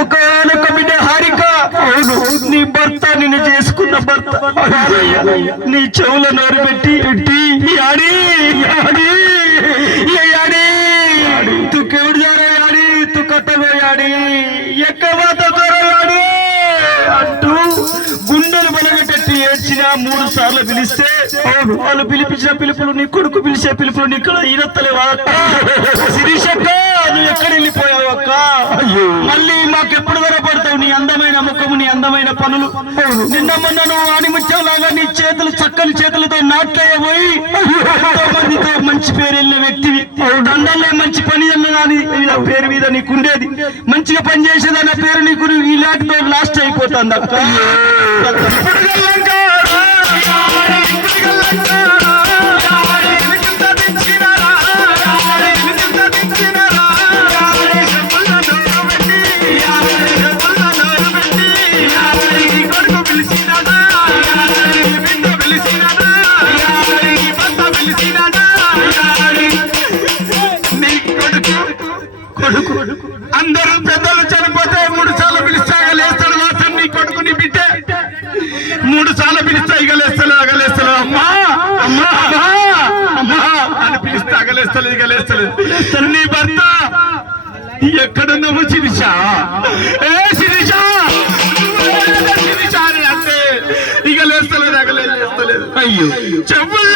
ఒకనొక బిడ్డ హారిక, నీ భర్త నిన్ను చేసుకున్న భర్త నీ చెవుల నోరు పెట్టి యాడి యాడి యాడి తు కేవడు జారే యాడి తు కట్టగో యాడి ఎక్కవాత యాడి అంటూ గుండెలు బలగట్టి ఏడ్చిన 3 సార్లు పిలిస్తే వాళ్ళు పిలిపించిన పిలుపులు నీ కొడుకు పిలిచే పిలుపులు నీ ఇక్కడ ఈనత్తలేవా? శిరీషక్క, నువ్వు ఎక్కడ వెళ్ళిపోయావు అక్క? మళ్ళీ మాకెప్పుడు కనపడతావు? నీ అందమైన ముఖము, నీ అందమైన పనులు. నిన్న మొన్న నువ్వు ఆనిముత్యంలాగా నీ చేతులు చక్కని చేతులతో నాట్లయ్యబోయి ఎంతో మందితో మంచి పేరు వెళ్ళిన వ్యక్తివి. దండల్లే మంచి పని అన్నదాని ఇలా పేరు మీద నీకుండేది, మంచిగా పని చేసేదన్న పేరు నీకు ఇలాంటితో లాస్ట్ అయిపోతుంది అక్క. అందరూ పెద్దలు చనిపోతే 3 సార్లు పిలిస్తే లేస్తాడు. మాత్రం నీ కొడుకు నీ బిడ్డ 3 సార్లు పిలిస్తే ఇగలేస్తలేదు అగలేస్తలేదు అమ్మా అమ్మా అమ్మా అని పిలిస్తే అగలేస్తలేదు ఇగలేస్తలేదు. నీ భర్త ఎక్కడున్నావు శిరీష? ఏ శిరీష శిరీష అని అంటే ఇగలేస్తలేదు అగలేస్తలేదు. అయ్యో చెప్పులు